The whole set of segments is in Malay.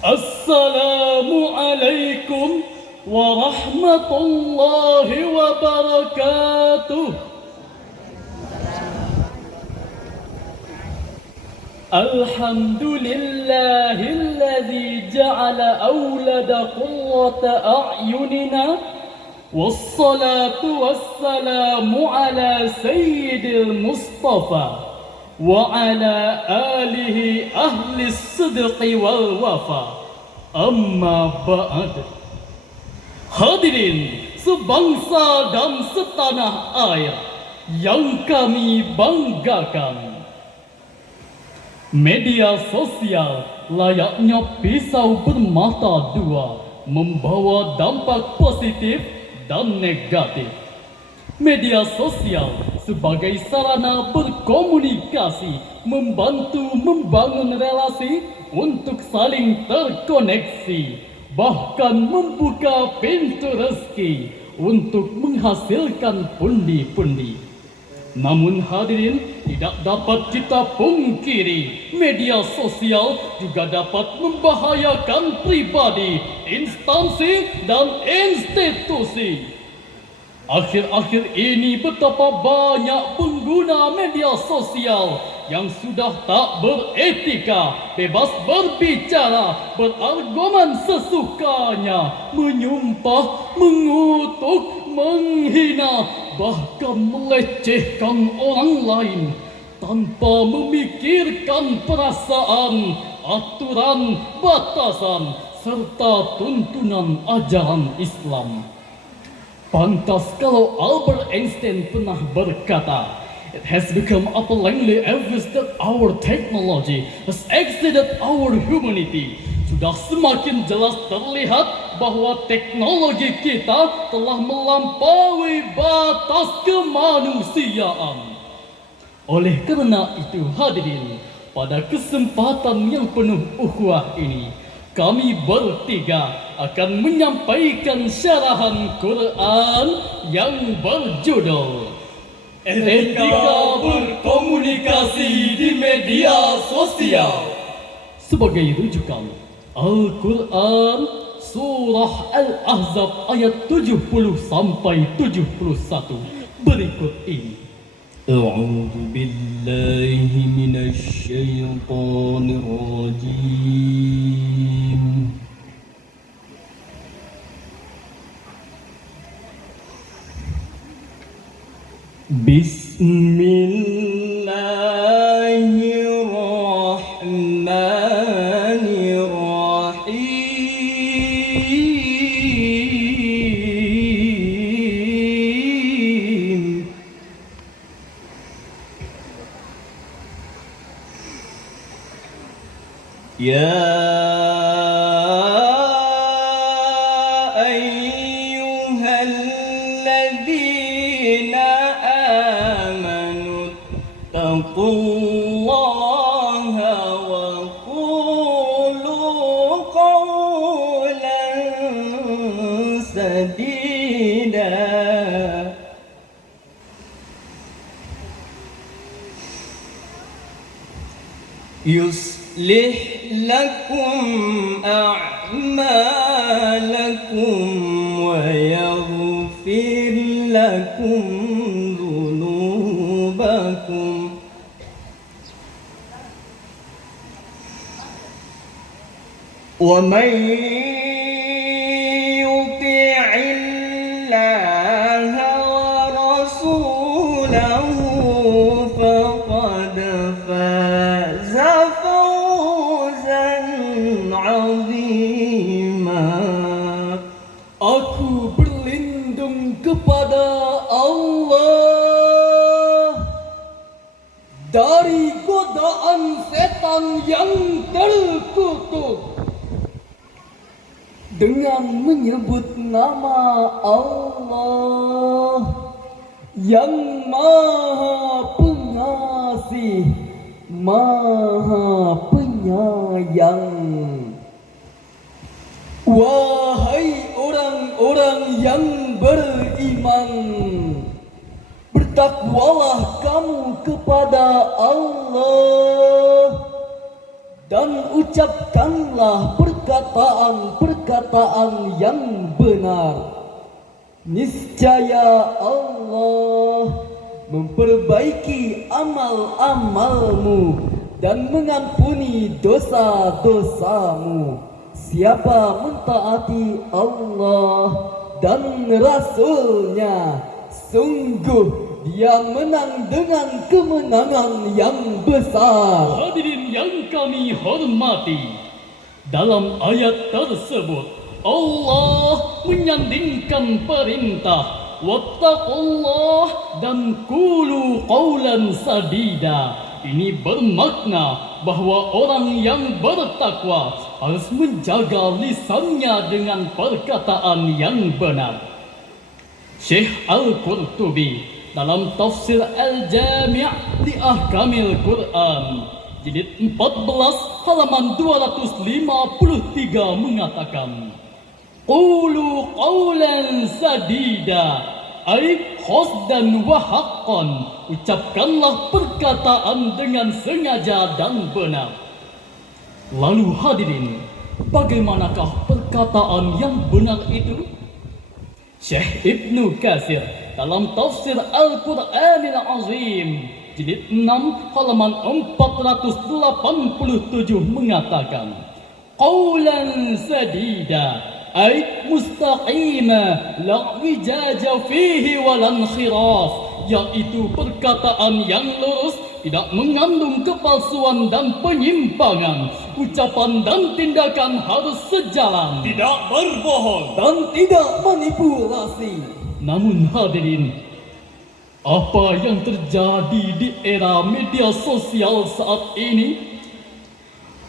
Assalamualaikum warahmatullahi wabarakatuh. Alhamdulillahilladzi ja'ala awlada qurrata a'yunina wassalatu wassalamu ala sayyidil mustafa wa ala alihi ahli sidqi wal wafa. Amma ba'd. Hadirin sebangsa dan setanah air yang kami banggakan, media sosial layaknya pisau bermata dua, membawa dampak positif dan negatif. Media sosial sebagai sarana berkomunikasi membantu membangun relasi untuk saling terkoneksi, bahkan membuka pintu rezeki untuk menghasilkan pundi-pundi. Namun hadirin, tidak dapat kita pungkiri, media sosial juga dapat membahayakan pribadi, instansi, dan institusi. Akhir-akhir ini betapa banyak pengguna media sosial yang sudah tak beretika, bebas berbicara, berargumen sesukanya, menyumpah, mengutuk, menghina, bahkan melecehkan orang lain tanpa memikirkan perasaan, aturan, batasan, serta tuntunan ajaran Islam. Pantas kalau Albert Einstein pernah berkata, "It has become appallingly obvious that our technology has exceeded our humanity." Sudah semakin jelas terlihat bahwa teknologi kita telah melampaui batas kemanusiaan. Oleh karena itu hadirin, pada kesempatan yang penuh ukhuwah ini, kami bertiga akan menyampaikan syarahan Quran yang berjudul Etika Berkomunikasi di Media Sosial. Sebagai rujukan, Al-Quran Surah Al-Ahzab ayat 70-71 berikut ini. A'udzu billahi minasy syaithanir rajim. Bismillahirrahmanirrahim. Ya ayyuhalladzina amanu taqullaha wa qulu qawlan sadida. Yuslih lakum a'malakum wa yaghfir lakum dhunubakum. Wa man yuti'illaha wa rasulahu faqad faza fawzan 'azima. Aku berlindung kepada Allah dari godaan setan yang terkutuk dengan menyebut nama Allah yang Maha Pengasih, Maha Penyayang. Wahai orang-orang yang beriman, bertakwalah kamu kepada Allah dan ucapkanlah perkataan-perkataan yang benar. Niscaya Allah memperbaiki amal-amalmu dan mengampuni dosa-dosamu. Siapa mentaati Allah dan Rasul-Nya, sungguh dia menang dengan kemenangan yang besar. Hadirin yang kami hormati, dalam ayat tersebut Allah menyandingkan perintah wattaqullah dan qulu qawlan sadida. Ini bermakna bahwa orang yang bertakwa harus menjaga lisannya dengan perkataan yang benar. Syekh Al-Qurtubi dalam tafsir Al-Jami' li Ahkamil Quran jilid 14 halaman 253 mengatakan, Qulu qawlan sadida, ay khosdan wa haqqan, ucapkanlah perkataan dengan sengaja dan benar. Lalu hadirin, bagaimanakah perkataan yang benar itu? Syekh Ibnu Katsir dalam tafsir Al-Quranil Azim jilid 6 halaman 487 mengatakan, qawlan sadida ay mustaqima la wijaja fihi walan khiraf, yaitu perkataan yang lurus, tidak mengandung kepalsuan dan penyimpangan. Ucapan dan tindakan harus sejalan, tidak berbohong dan tidak manipulasi. Namun hadirin, apa yang terjadi di era media sosial saat ini?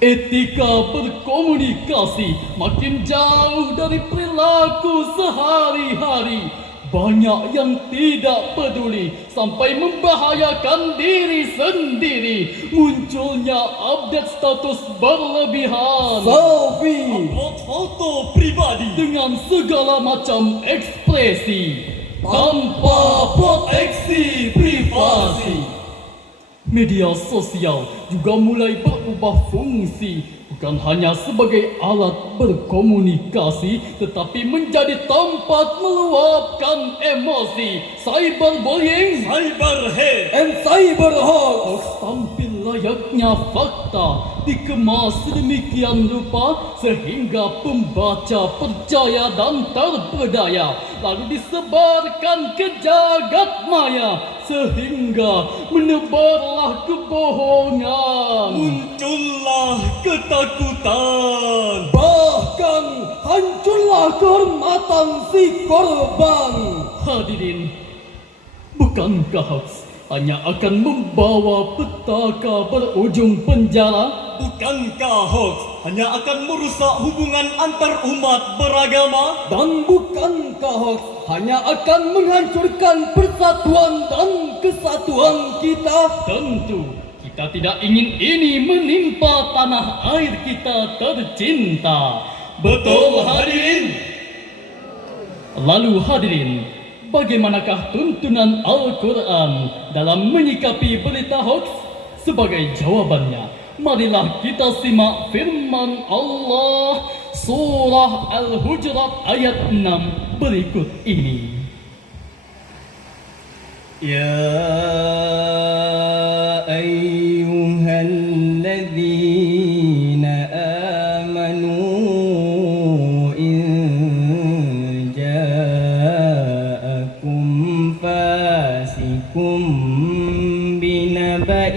Etika berkomunikasi makin jauh dari perilaku sehari-hari. Banyak yang tidak peduli sampai membahayakan diri sendiri. Munculnya update status berlebihan, Selfie, upload foto pribadi dengan segala macam ekspresi tanpa proteksi privasi. Media sosial juga mulai berubah fungsi, bukan hanya sebagai alat berkomunikasi, tetapi menjadi tempat meluapkan emosi. Cyberbullying, cyberhate and cyberhoax. tampil layaknya fakta, dikemas sedemikian rupa sehingga pembaca percaya dan terpedaya, lalu disebarkan ke jagat maya sehingga menebarlah kebohongan. muncullah ketakutan, Bahkan hancurlah kehormatan si korban. Hadirin, bukankah hoax hanya akan membawa petaka berujung penjara? bukankah hoax hanya akan merusak hubungan antar umat beragama? Dan bukankah hoax hanya akan menghancurkan persatuan dan kesatuan kita? Tentu kita tidak ingin ini menimpa tanah air kita tercinta. Betul hadirin. Lalu hadirin, bagaimanakah tuntunan Al-Quran dalam menyikapi berita hoax? Sebagai jawabannya, marilah kita simak firman Allah surah Al-Hujurat ayat 6 berikut ini. يا أيها الذين آمنوا إن جاءكم فاسق بنبأ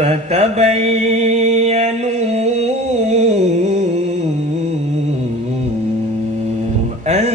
فتبينوا أن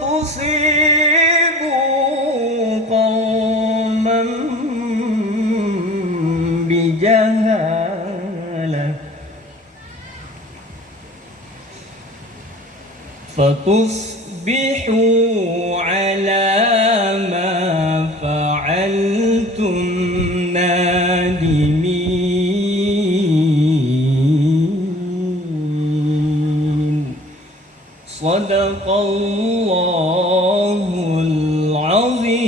تصيبوا قوما بجهالة فتصبحوا على ما فعلتم نادمين Sadaqallahul azim.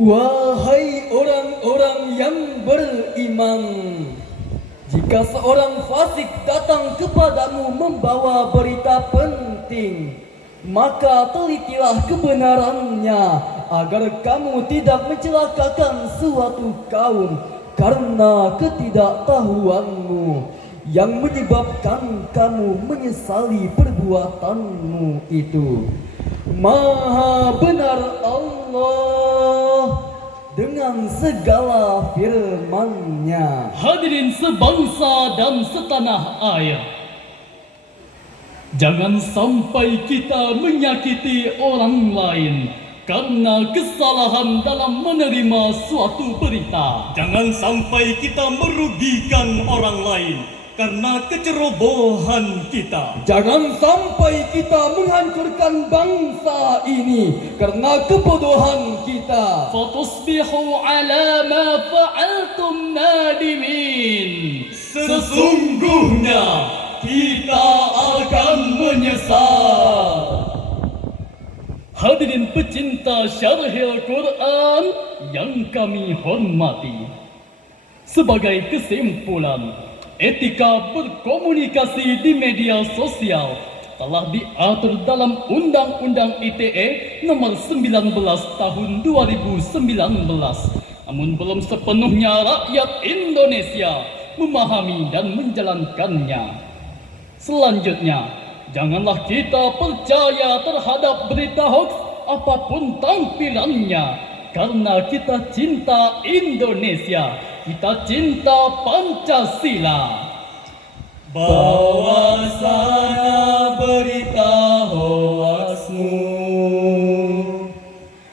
Wahai orang-orang yang beriman, jika seorang fasik datang kepadamu membawa berita penting, maka telitilah kebenarannya agar kamu tidak mencelakakan suatu kaum karena ketidaktahuanmu yang menyebabkan kamu menyesali perbuatanmu itu. Maha benar Allah dengan segala firman-Nya. Hadirin sebangsa dan setanah air, jangan sampai kita menyakiti orang lain karena kesalahan dalam menerima suatu berita. Jangan sampai kita merugikan orang lain karena kecerobohan kita. Jangan sampai kita menghancurkan bangsa ini karena kebodohan kita. Fatusbihu ala ma fa'altum nadimin. Sesungguhnya kita akan menyesal. Hadirin pecinta syarhil Quran yang kami hormati, sebagai kesimpulan, etika berkomunikasi di media sosial telah diatur dalam Undang-Undang ITE nomor 19 tahun 2019. Namun belum sepenuhnya rakyat Indonesia memahami dan menjalankannya. Selanjutnya, janganlah kita percaya terhadap berita hoax apapun tampilannya, karena kita cinta Indonesia. Kita cinta Pancasila. Bawa sana berita hoaxmu,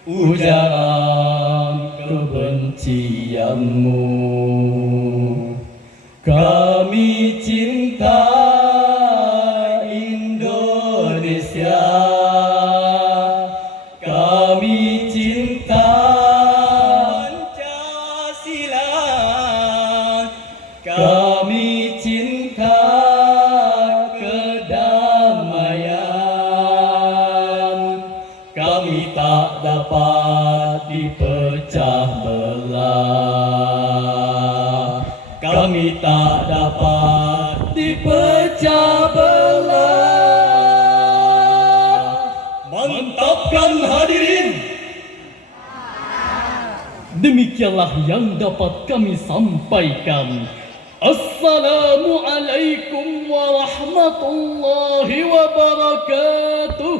ujaran kebencianmu. Kami cinta Indonesia, kami cinta Pancasila, kami cinta kedamaian, kami tak dapat dipecah belah, kami tak dapat dipecah belah. Mantapkan hadirin. Demikianlah yang dapat kami sampaikan. Assalamualaikum warahmatullahi wabarakatuh.